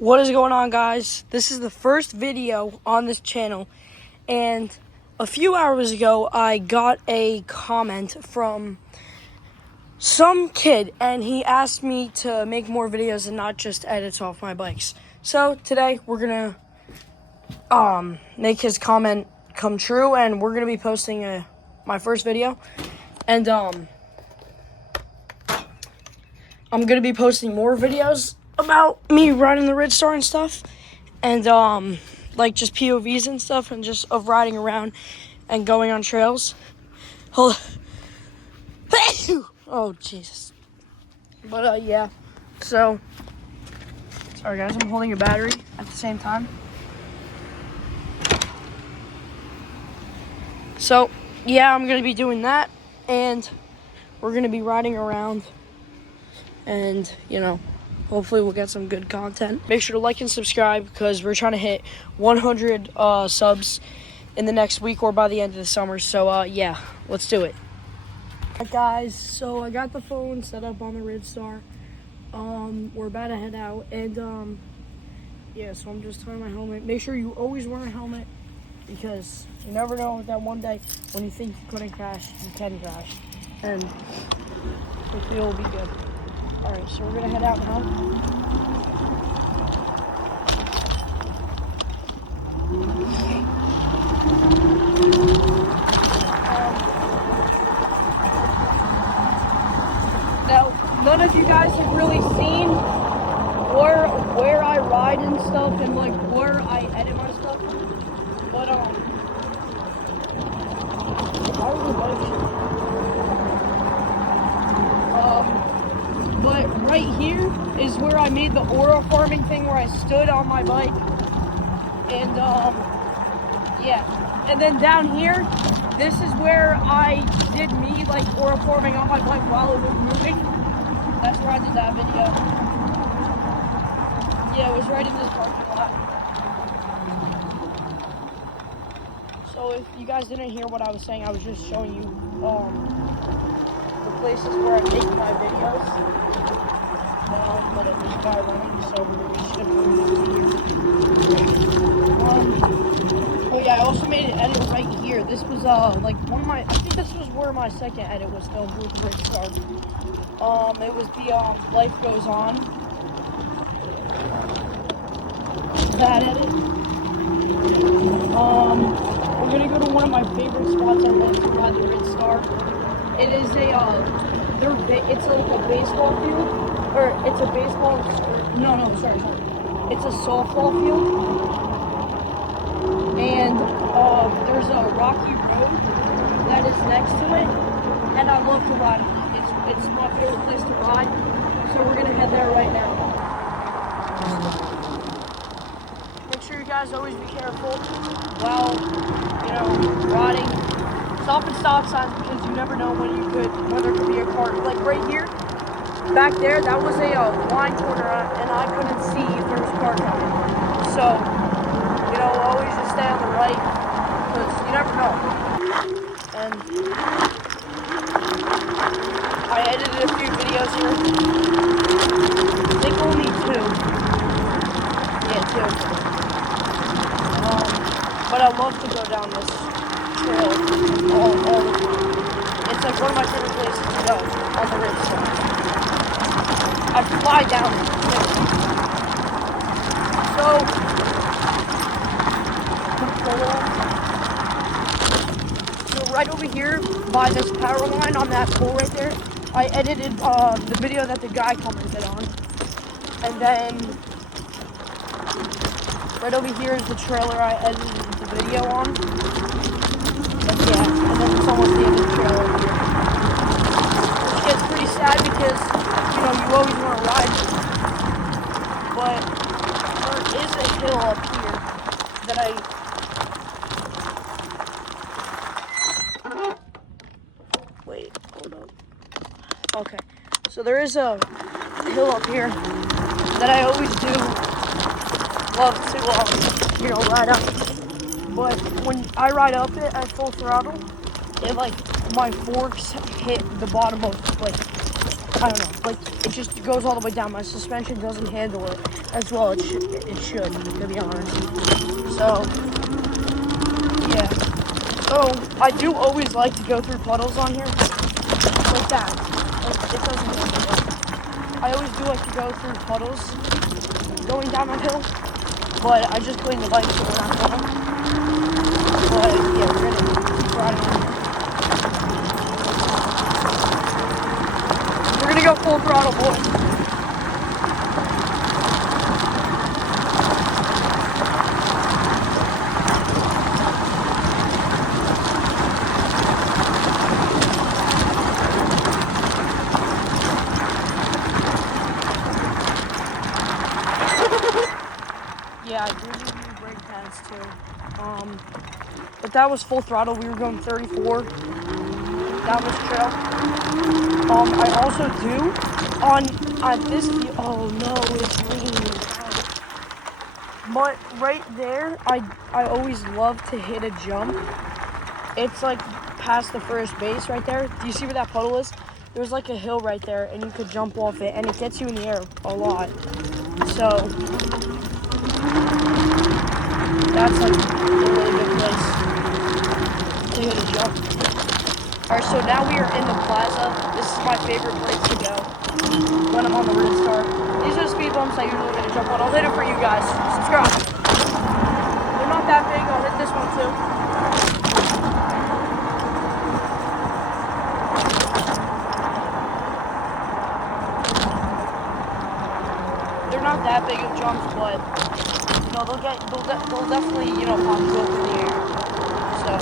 What is going on, guys? This is the first video on this channel, and a few hours ago I got a comment from some kid, and he asked me to make more videos and not just edits off my bikes. So today we're gonna make his comment come true, and we're gonna be posting my first video, and I'm gonna be posting more videos about me riding the Ridstar and stuff, and like just POVs and stuff, and just of riding around and going on trails. Oh Jesus. But yeah, so sorry guys, I'm holding a battery at the same time. So yeah, I'm gonna be doing that, and we're gonna be riding around, and hopefully we'll get some good content. Make sure to like and subscribe, because we're trying to hit 100 subs in the next week or by the end of the summer. So yeah, let's do it. Alright guys, so I got the phone set up on the Ridstar. We're about to head out, and yeah, so I'm just tying my helmet. Make sure you always wear a helmet, because you never know that one day when you think you couldn't crash, you can crash. And hopefully it'll be good. Alright, so we're gonna head out now. Now, none of you guys have really seen where I ride and stuff, and like where I edit my stuff. But But right here is where I made the oil farming thing, where I stood on my bike, and yeah. And then down here, this is where I did me like oil farming on my bike while it was moving. That's where I did that video. Yeah, it was right in this parking lot. So if you guys didn't hear what I was saying, I was just showing you the places where I make my videos. But it was got running, so we should oh yeah, I also made an edit right here. This was like one of my, I think this was where my second edit was filmed with Ridstar. It was the Life Goes On. That edit. We're gonna go to one of my favorite spots I love to ride the Ridstar. It is it's like a baseball field, or it's a baseball, sorry. It's a softball field, and there's a rocky road that is next to it, and I love to ride on it. It's my favorite place to ride, so we're gonna head there right now. Make sure you guys always be careful while, riding. Stop and stop signs, because you never know when there could be a car. Like right here, back there, that was a blind corner, and I couldn't see if there was a car coming. So, always just stay on the right, because you never know. And I edited a few videos here. I think only 2. Yeah, 2. But I love to go down this trail all the time. It's like one of my favorite places to go on the Ridstar. I fly down it too. So right over here by this power line on that pole right there, I edited the video that the guy commented on. And then right over here is the trailer I edited the video on. And yeah, and then it's almost the end of the trailer here. Which gets pretty sad, because you always want to ride, but there is a hill up here that wait, hold up. Okay, so there is a hill up here that I always do love to, ride up. But when I ride up it at full throttle, my forks hit the bottom of, I don't know, like it just goes all the way down. My suspension doesn't handle it as well. It should, to be honest. So yeah. So I do always like to go through puddles on here, like that. Like it doesn't handle it. I always do like to go through puddles going down the hill, but I just cleaned the bike so we're not going. But yeah, we're gonna keep riding on here. We're gonna go full throttle, boys. Yeah, I do need new brake pads too. But that was full throttle. We were going 34 down this trail. I also do on this view. Oh no, it's raining. But right there, I always love to hit a jump. It's like past the first base right there. Do you see where that puddle is? There's like a hill right there, and you could jump off it, and it gets you in the air a lot. So that's like a really good place to hit a jump. Alright, so now we are in the plaza. This is my favorite place to go when I'm on the Rid Star. These are the speed bumps I usually get to jump on. I'll hit it for you guys. Subscribe. They're not that big. I'll hit this one too. They're not that big of jumps, but you know they'll definitely pop you up in the air. So.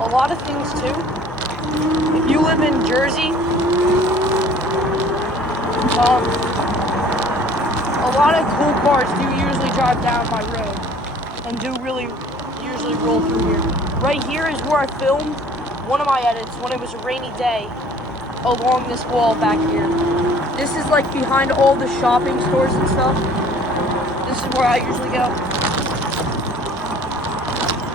A lot of things too. If you live in Jersey, a lot of cool cars do usually drive down my road and do really usually roll through here. Right here is where I filmed one of my edits when it was a rainy day along this wall back here. This is like behind all the shopping stores and stuff. This is where I usually go.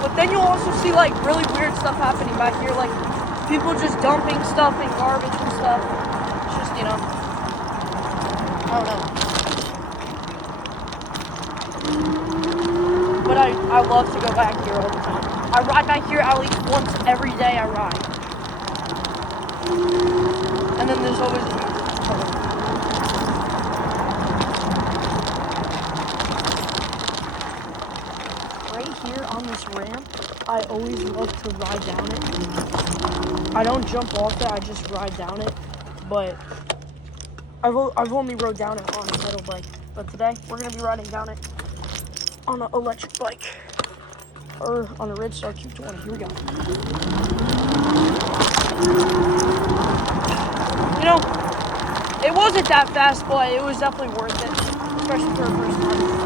But then you'll also see like really weird stuff happening back here, like people just dumping stuff in garbage and stuff. It's just, I don't know. But I love to go back here all the time. I ride back here at least once every day I ride. And then there's always a here on this ramp, I always love to ride down it. I don't jump off it, I just ride down it. But I've only rode down it on a pedal bike. But today, we're going to be riding down it on an electric bike. Or on a Rid Star Q20. Here we go. It wasn't that fast, but it was definitely worth it. Especially for a first time.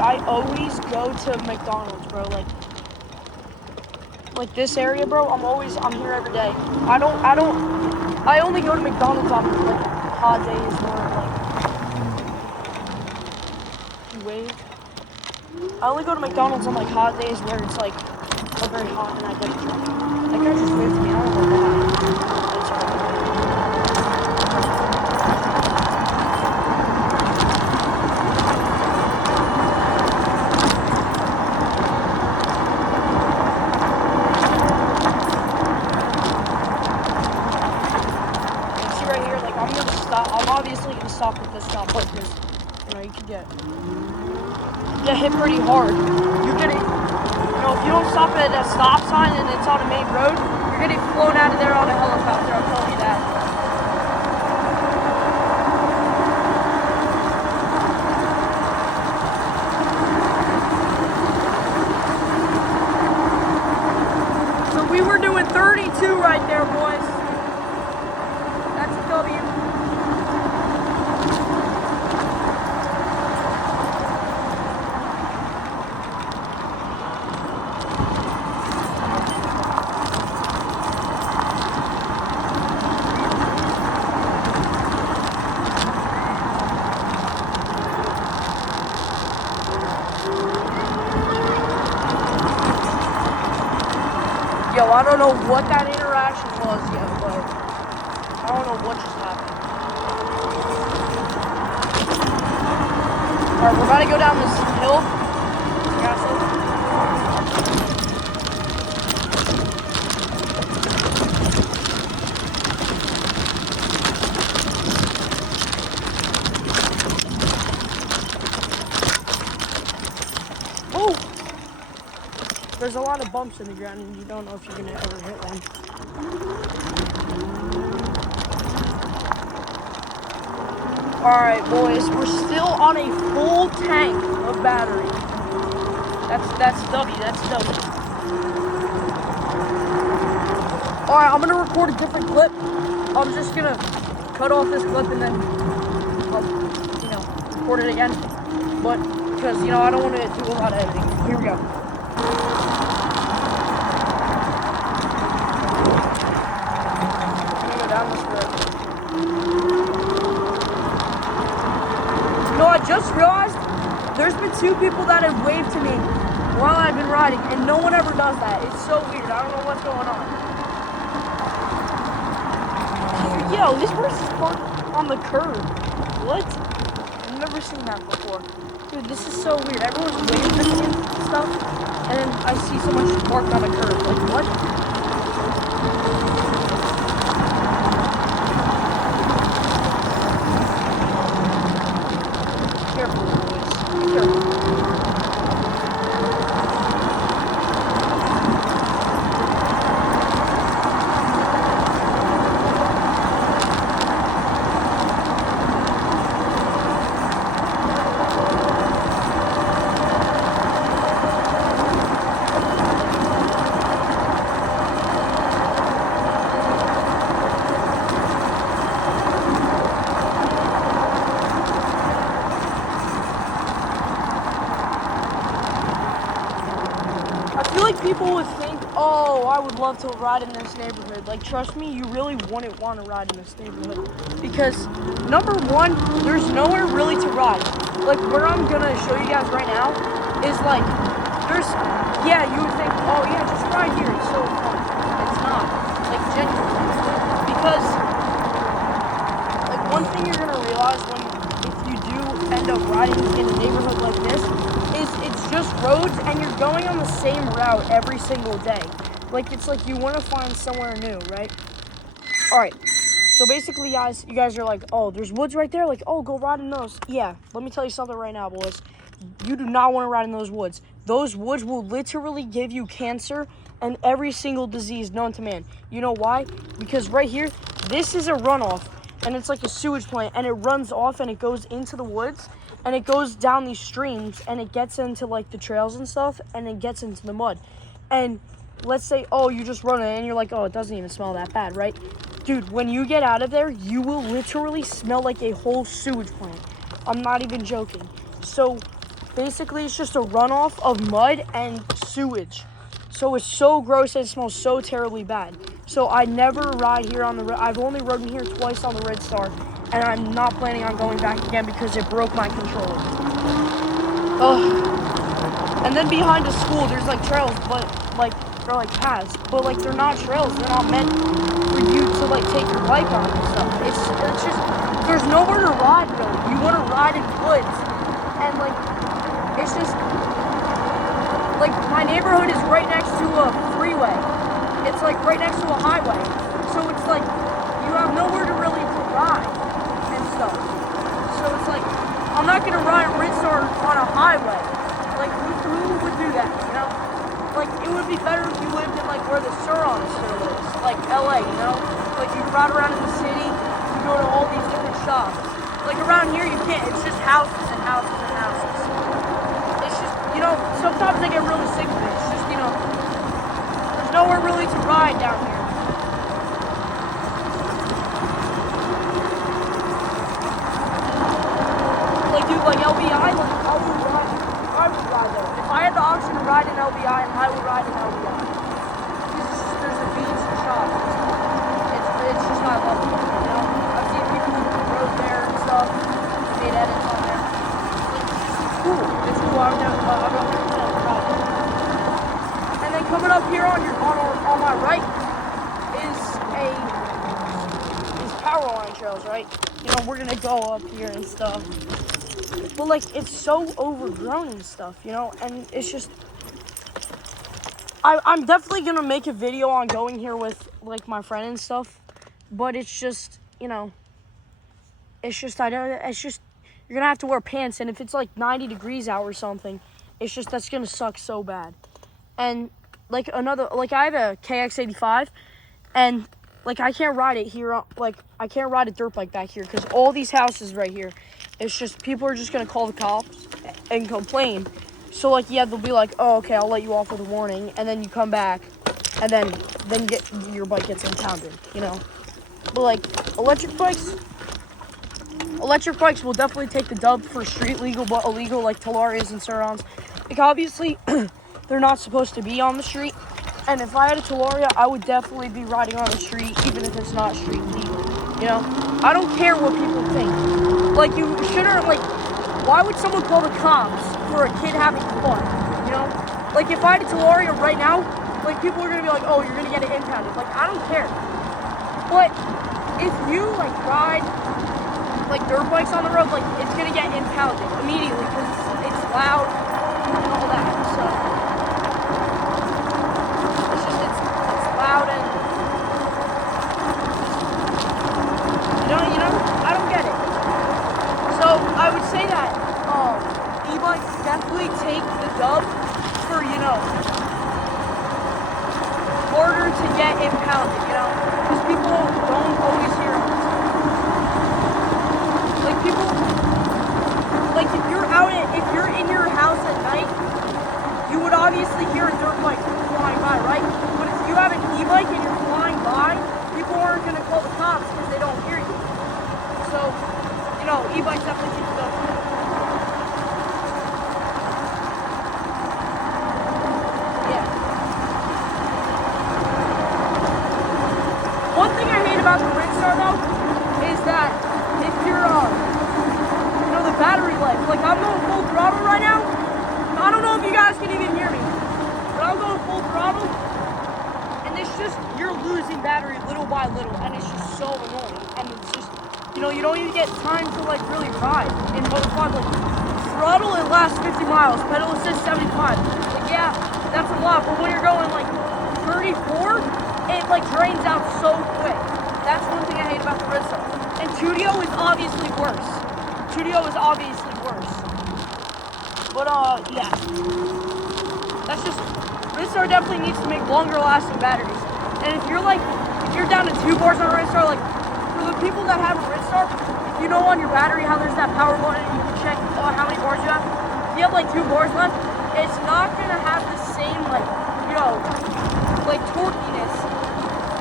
I always go to McDonald's, bro. Like this area, bro. I'm here every day. I only go to McDonald's on like hot days or like wave. I only go to McDonald's on like hot days where it's like very hot and I get drunk. That guy just waved me. I don't know why. That's right. I'm obviously going to stop at this stop because, you can get hit pretty hard. You're getting, if you don't stop at a stop sign and it's on a main road, you're getting flown out of there on a helicopter, I'm telling you that. So we were doing 32 right there, boys. That's a W. Yo, I don't know what that interaction was yet, but I don't know what just happened. Alright, we're about to go down this hill. Oh! There's a lot of bumps in the ground and you don't know if you're gonna ever hit one. Alright boys, we're still on a full tank of battery. That's W. Alright, I'm gonna record a different clip. I'm just gonna cut off this clip and then I'll, record it again. But because I don't want to do a lot of editing. Here we go. I'm gonna go down this road. I just realized there's been 2 people that have waved to me while I've been riding, and no one ever does that. It's so weird. I don't know what's going on. Yo, this person's parked on the curb. What? I've never seen that before. Dude, this is so weird. Everyone's waving at me and stuff, and then I see someone just parked on a curb. Like, what? Careful, boys. Be careful. People would think, oh, I would love to ride in this neighborhood. Like, trust me, you really wouldn't want to ride in this neighborhood. Because, number one, there's nowhere really to ride. Like, where I'm going to show you guys right now is, like, you would think, oh, yeah, just ride here. It's so fun. It's not. Like, genuinely. Because, like, one thing you're going to realize if you do end up riding in a neighborhood like this is it's just roads and you're going on the same route every single day. Like, it's like you want to find somewhere new, right? Alright, so basically, guys, you guys are like, oh, there's woods right there? Like, oh, go ride in those. Yeah, let me tell you something right now, boys. You do not want to ride in those woods. Those woods will literally give you cancer and every single disease known to man. You know why? Because right here, this is a runoff, and it's like a sewage plant, and it runs off and it goes into the woods, and it goes down these streams, and it gets into, like, the trails and stuff, and it gets into the mud. And let's say, oh, you just run it, and you're like, oh, it doesn't even smell that bad, right? Dude, when you get out of there, you will literally smell like a whole sewage plant. I'm not even joking. So, basically, it's just a runoff of mud and sewage. So, it's so gross and it smells so terribly bad. So, I never ride here on the I've only ridden here twice on the Red Star. And I'm not planning on going back again because it broke my controller. And then behind the school, there's like trails, but like they're like paths, but like they're not trails. They're not meant for you to like take your bike on and stuff. It's just there's nowhere to ride really. You want to ride in woods, and like it's just like my neighborhood is right next to a freeway. It's like right next to a highway, so it's like you have nowhere to really ride. Stuff. So it's like, I'm not going to ride Ridster on a highway. Like, who would do that, you know? Like, it would be better if you lived in, like, where the Suron still is. Like, LA, you know? Like, you ride around in the city, you go to all these different shops. Like, around here, you can't. It's just houses and houses and houses. It's just, sometimes I get really sick of it. It's just, there's nowhere really to ride down here. Like LBI, I would ride there. If I had the option to ride in LBI, I would ride in LBI. There's a beach and shops. It's just not lovely, I've seen people who rode there and stuff, made edits on there. It's cool. It's cool. I've never ride there. And then coming up here on my right is power line trails, right? You know, we're gonna go up here and stuff. But like, it's so overgrown and stuff, you know, and it's just. I'm definitely gonna make a video on going here with like my friend and stuff, but it's just, you know, it's just you're gonna have to wear pants, and if it's like 90 degrees out or something, it's just that's gonna suck so bad. And like I have a KX85, and like I can't ride it here, like I can't ride a dirt bike back here because all these houses right here, it's just people are just gonna call the cops and complain. So like, yeah, they'll be like, oh, okay, I'll let you off with a warning, and then you come back, and then your bike gets impounded, you know. But like electric bikes will definitely take the dub for street legal, but illegal like Telarias and Surons. Like obviously, they're not supposed to be on the street, and if I had a Telaria, I would definitely be riding on the street, even if it's not street legal. You know, I don't care what people think. Like you shouldn't like. Why would someone call the cops for a kid having fun, you know? Like, if I had a Telaria right now, like, people are gonna be like, oh, you're gonna get it impounded. Like, I don't care. But if you, like, ride, like, dirt bikes on the road, like, it's gonna get impounded immediately because it's loud and all that, so. It's just, it's loud and, you know, I don't get it. So I would say that e-bikes definitely take the dub for, you know, harder to get impounded, you know, because people don't always hear it. Like people, like if you're in your house at night, you would obviously hear a dirt bike flying by, right? But if you have an e-bike and you're flying by, people aren't gonna call the cops because they don't hear you. So. No, e-bikes definitely take the dub. Yeah. One thing I hate about the Ridstar though is that if you're you know, the battery life. Like I'm going full throttle right now. I don't know if you guys can even hear me, but I'm going full throttle, and it's just you're losing battery little by little, and it's just so annoying, and it's just. You know, you don't even get time to like really ride in Moto 5. Like throttle, it lasts 50 miles. Pedal assist 75. Like yeah, that's a lot. But when you're going like 34, it like drains out so quick. That's one thing I hate about the Ridstar. And Tudio is obviously worse. But yeah, that's just Ridstar definitely needs to make longer lasting batteries. And if you're down to 2 bars on a Ridstar, like. For the people that have a Ridstar, if you know on your battery how there's that power button and you can check how many bars you have, if you have like 2 bars left, it's not going to have the same like, you know, like torquiness.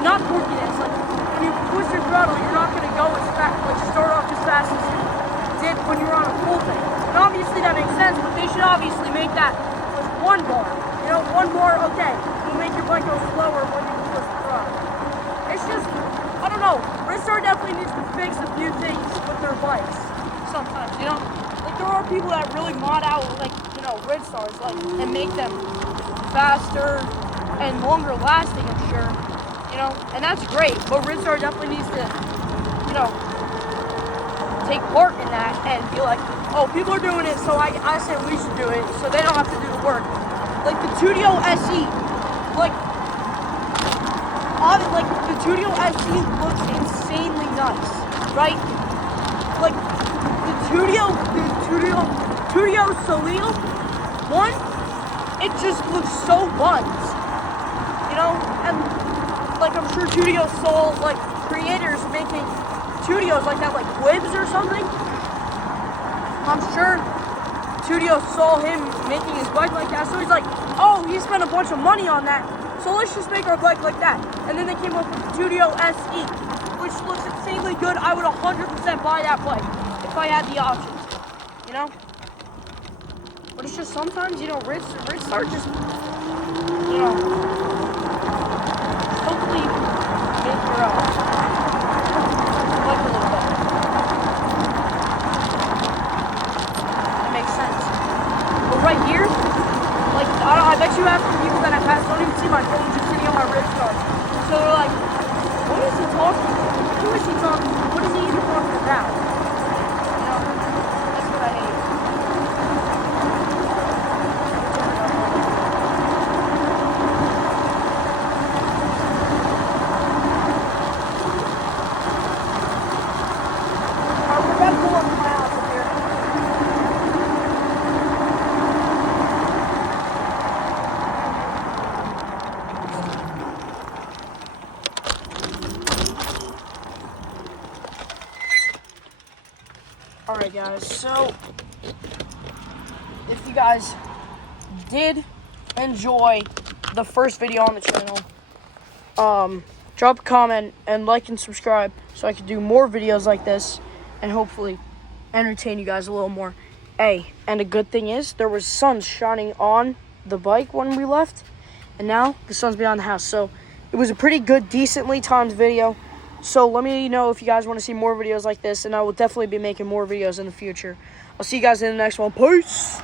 Not torquiness, like when you push your throttle, you're not going to go as fast, like start off as fast as you did when you were on a full thing. And obviously that makes sense, but they should obviously make that with 1 bar. You know, 1 bar, okay, will make your bike go slower when you push the throttle. It's just, I don't know. Ridstar definitely needs to fix a few things with their bikes sometimes, you know? Like, there are people that really mod out, like, you know, Ridstars, like, and make them faster and longer lasting, I'm sure, you know? And that's great, but Ridstar definitely needs to, you know, take part in that and be like, oh, people are doing it, so I said we should do it, so they don't have to do the work. Like, the Tudio SE, like the Tudio SE looks insanely nice, right? Like the Tudio Soleil one, it just looks so buns, you know? And like I'm sure Tudio saw like creators making Tudios like that, like Quibs or something. I'm sure Tudio saw him making his bike like that, so he's like, oh, he spent a bunch of money on that. So let's just make our bike like that. And then they came up with the Tudio SE, which looks insanely good. I would 100% buy that bike if I had the option, you know? But it's just sometimes, you know, Ridstar just, you know, hopefully make your bike a little better. That makes sense. But right here, like, I bet issue I have from people that I pass don't even see my phone just sitting on my wrist guard. So they're like, what is he talking about? Who is he talking about? What is he even talking about? You know, that's what I hate. We're about to pull up to my house up here. Alright guys, so if you guys did enjoy the first video on the channel, drop a comment and like and subscribe so I can do more videos like this and hopefully entertain you guys a little more. Hey, and a good thing is there was sun shining on the bike when we left, and now the sun's behind the house, so it was a pretty good, decently timed video. So let me know if you guys want to see more videos like this, and I will definitely be making more videos in the future. I'll see you guys in the next one. Peace!